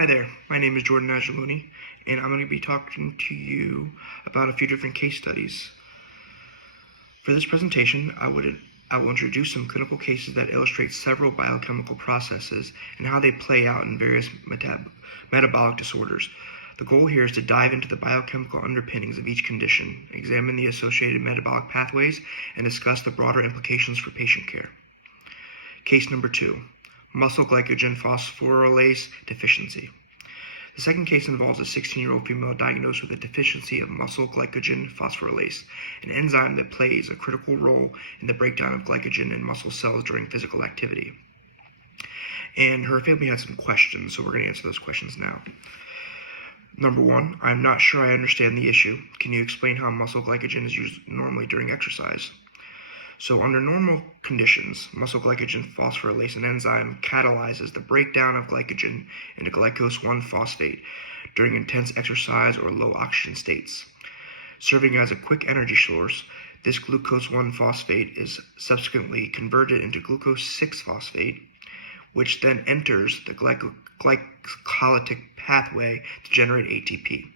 Hi there, my name is Jordan Ajaluni, and I'm going to be talking to you about a few different case studies. For this presentation, I will introduce some clinical cases that illustrate several biochemical processes and how they play out in various metabolic disorders. The goal here is to dive into the biochemical underpinnings of each condition, examine the associated metabolic pathways, and discuss the broader implications for patient care. Case number 2. Muscle glycogen phosphorylase deficiency. The second case involves a 16-year-old female diagnosed with a deficiency of muscle glycogen phosphorylase, an enzyme that plays a critical role in the breakdown of glycogen in muscle cells during physical activity. And her family had some questions, so we're going to answer those questions now. Number 1, I'm not sure I understand the issue. Can you explain how muscle glycogen is used normally during exercise? So under normal conditions, muscle glycogen phosphorylase, an enzyme, catalyzes the breakdown of glycogen into glucose-1-phosphate during intense exercise or low oxygen states. Serving as a quick energy source, this glucose-1-phosphate is subsequently converted into glucose-6-phosphate, which then enters the glycolytic pathway to generate ATP.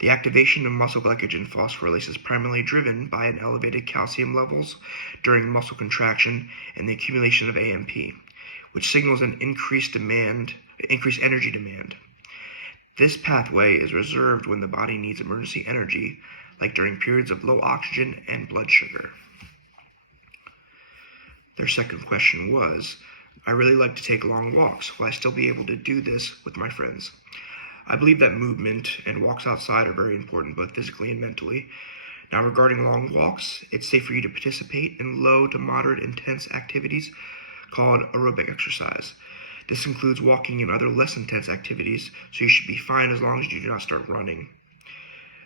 The activation of muscle glycogen phosphorylase is primarily driven by an elevated calcium levels during muscle contraction and the accumulation of AMP, which signals an increased energy demand. This pathway is reserved when the body needs emergency energy, like during periods of low oxygen and blood sugar. Their second question was, I really like to take long walks. Will I still be able to do this with my friends? I believe that movement and walks outside are very important, both physically and mentally. Now, regarding long walks, it's safe for you to participate in low to moderate intense activities called aerobic exercise. This includes walking and other less intense activities, so you should be fine as long as you do not start running.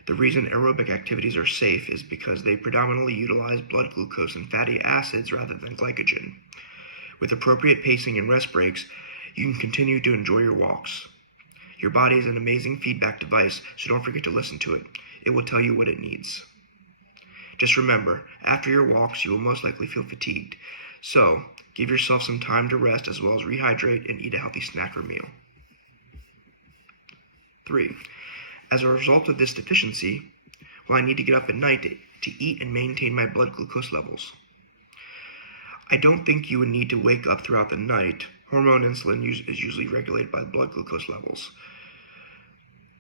The reason aerobic activities are safe is because they predominantly utilize blood glucose and fatty acids rather than glycogen. With appropriate pacing and rest breaks, you can continue to enjoy your walks. Your body is an amazing feedback device, so don't forget to listen to it. It will tell you what it needs. Just remember, after your walks, you will most likely feel fatigued. So, give yourself some time to rest as well as rehydrate and eat a healthy snack or meal. 3. As a result of this deficiency, will I need to get up at night to eat and maintain my blood glucose levels? I don't think you would need to wake up throughout the night. Hormone insulin is usually regulated by blood glucose levels.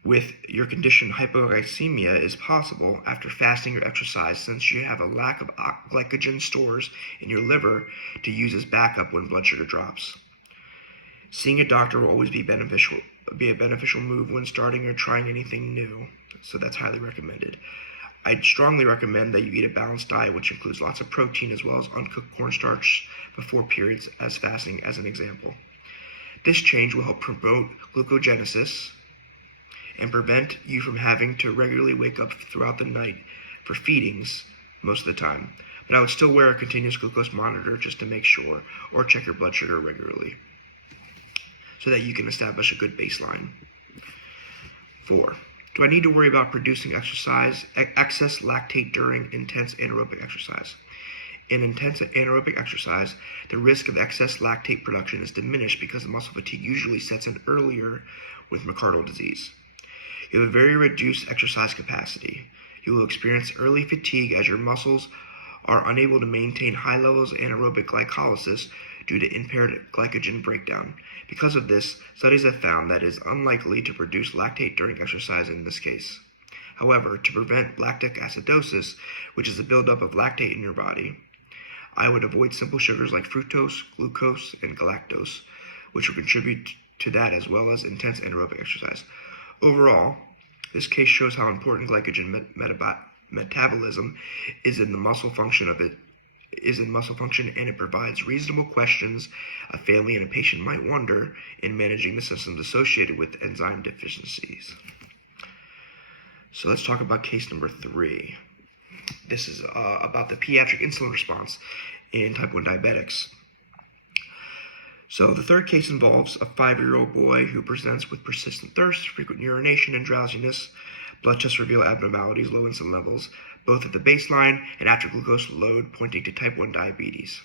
With your condition, hypoglycemia is possible after fasting or exercise, since you have a lack of glycogen stores in your liver to use as backup when blood sugar drops. Seeing a doctor will always be a beneficial move when starting or trying anything new, so that's highly recommended. I'd strongly recommend that you eat a balanced diet, which includes lots of protein as well as uncooked cornstarch before periods, as fasting as an example. This change will help promote glucogenesis and prevent you from having to regularly wake up throughout the night for feedings most of the time. But I would still wear a continuous glucose monitor just to make sure, or check your blood sugar regularly so that you can establish a good baseline. 4. Do I need to worry about producing excess lactate during intense anaerobic exercise? In intense anaerobic exercise, the risk of excess lactate production is diminished because the muscle fatigue usually sets in earlier with myocardial disease. You have a very reduced exercise capacity. You will experience early fatigue as your muscles are unable to maintain high levels of anaerobic glycolysis due to impaired glycogen breakdown. Because of this, studies have found that it is unlikely to produce lactate during exercise in this case. However, to prevent lactic acidosis, which is the buildup of lactate in your body, I would avoid simple sugars like fructose, glucose, and galactose, which will contribute to that as well as intense anaerobic exercise. Overall, this case shows how important glycogen metabolism is in muscle function, and it provides reasonable questions a family and a patient might wonder in managing the symptoms associated with enzyme deficiencies. So let's talk about case number 3. This is about the pediatric insulin response in type 1 diabetics. So the third case involves a 5-year-old boy who presents with persistent thirst, frequent urination, and drowsiness. Blood tests reveal abnormalities, low insulin levels, both at the baseline and after glucose load, pointing to type 1 diabetes.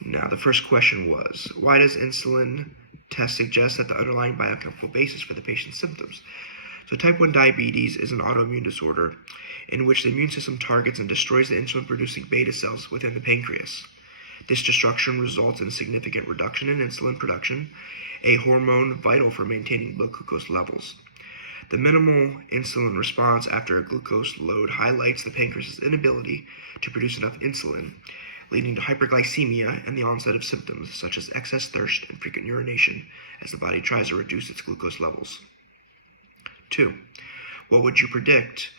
Now, the first question was, why does insulin test suggests that the underlying biochemical basis for the patient's symptoms. So type 1 diabetes is an autoimmune disorder in which the immune system targets and destroys the insulin-producing beta cells within the pancreas. This destruction results in significant reduction in insulin production, a hormone vital for maintaining blood glucose levels. The minimal insulin response after a glucose load highlights the pancreas's inability to produce enough insulin, leading to hyperglycemia and the onset of symptoms such as excess thirst and frequent urination as the body tries to reduce its glucose levels. 2. What would you predict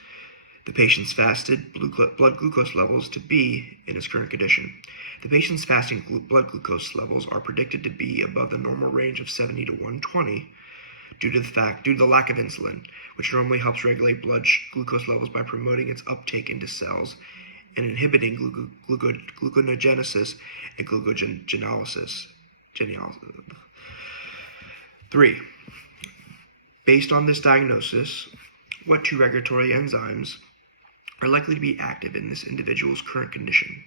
the patient's fasted blood glucose levels to be in his current condition? The patient's fasting blood glucose levels are predicted to be above the normal range of 70 to 120 due to the lack of insulin, which normally helps regulate blood glucose levels by promoting its uptake into cells and inhibiting gluconeogenesis and glucogenolysis. 3. Based on this diagnosis, what 2 regulatory enzymes are likely to be active in this individual's current condition?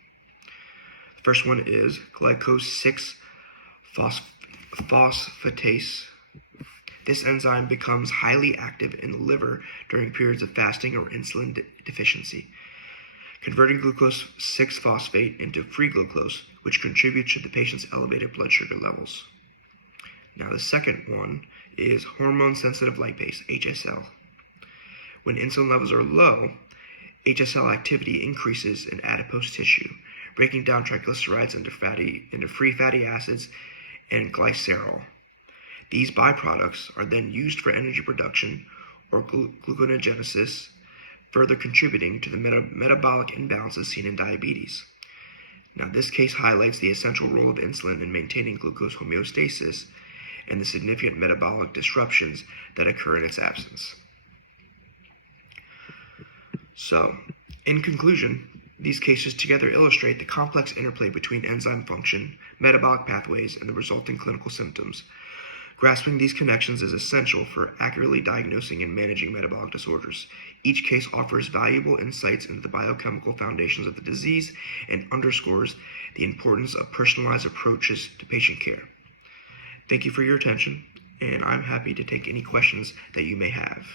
The first one is glycose-6-phosphatase. This enzyme becomes highly active in the liver during periods of fasting or insulin deficiency, converting glucose 6-phosphate into free glucose, which contributes to the patient's elevated blood sugar levels. Now the second one is hormone-sensitive lipase, HSL. When insulin levels are low, HSL activity increases in adipose tissue, breaking down triglycerides into free fatty acids and glycerol. These byproducts are then used for energy production or gluconeogenesis, further contributing to the metabolic imbalances seen in diabetes. Now, this case highlights the essential role of insulin in maintaining glucose homeostasis and the significant metabolic disruptions that occur in its absence. So, in conclusion, these cases together illustrate the complex interplay between enzyme function, metabolic pathways, and the resulting clinical symptoms. Grasping these connections is essential for accurately diagnosing and managing metabolic disorders. Each case offers valuable insights into the biochemical foundations of the disease and underscores the importance of personalized approaches to patient care. Thank you for your attention, and I'm happy to take any questions that you may have.